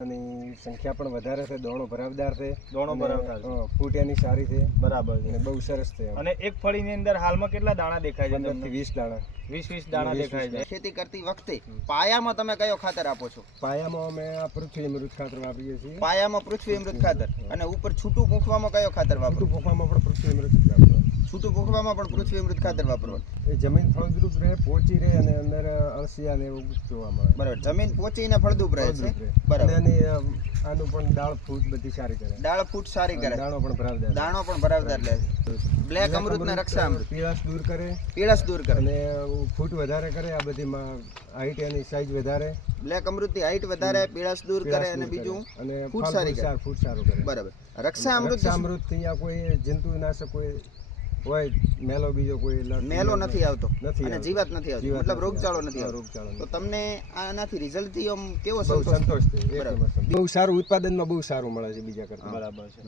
અને સંખ્યા પણ વધારે છે, દોણો ભરાવદાર છે, ફૂટ એની સારી છે, બરાબર છે અને બહુ સરસ છે. અને એક ફળીની અંદર હાલમાં કેટલા દાણા દેખાય છે? 15 થી 20 દાણા. 20 દાણા દેખાય છે. ખેતી કરતી વખતે પાયામાં તમે કયો ખાતર આપો છો? પાયામાં અમે આ પૃથ્વી અમૃત ખાતર વાપરીએ છીએ. પાયામાં પૃથ્વી અમૃત ખાતર, અને ઉપર છૂટું પૂંખવામાં કયો ખાતર વાપરો? છૂટું પોખવામાં પણ પૃથ્વી અમૃત જ વાપરવાનું. છૂટું પૂંખવામાં પણ પૃથ્વી અમૃત ખાતર વાપરવાનું. એ જમીન ફળદ્રુપ રહે, પોચી રહે, અને અંદર અળસિયા ને એવું જોવા મળે. બરાબર, જમીન પોચીને ફળદ્રુપ રહે છે. ફળદ્રુપ રહે. બરાબર. અને એની આનું પણ દાળ ફૂટ બધી સારી કરે. ડાળ ફૂટ સારી કરે, દાણો પણ ભરાવદાર. દાણો પણ ભરાવદાર લે છે. બ્લેક અમૃત ને રક્ષા અમૃત પીળાશ દૂર કરે, પીળાશ દૂર કરે, અને ફૂટ વધારે કરે. આ બધીમાં હાઈટ એની સાઈઝ વધારે, બ્લેક અમૃત ની હાઈટ વધારે, પીળાશ દૂર કરે, અને બીજું અને ફૂટ ફળ સારી પણ કરે. ફૂટ સારું કરે. બરાબર. રક્ષા અમૃત અમૃત થી આ કોઈ જંતુનાશક કોઈ હોય મેલો બીજો કોઈ મેલો નથી આવતો, નથી અને આવતો. જીવાત નથી આવતી, જીવાત મતલબ નથી રોગચાળો આવતો. નથી આવતો. રોગચાળો તો નથી. તમને આનાથી રિઝલ્ટ થી આમ કેવો બહુ સંતોષ? સંતોષ છે. એક બરાબર. નંબર સંતોષ. બહુ સારું ઉત્પાદનમાં બહુ સારું મળે છે બીજા કરતા. બરાબર છે.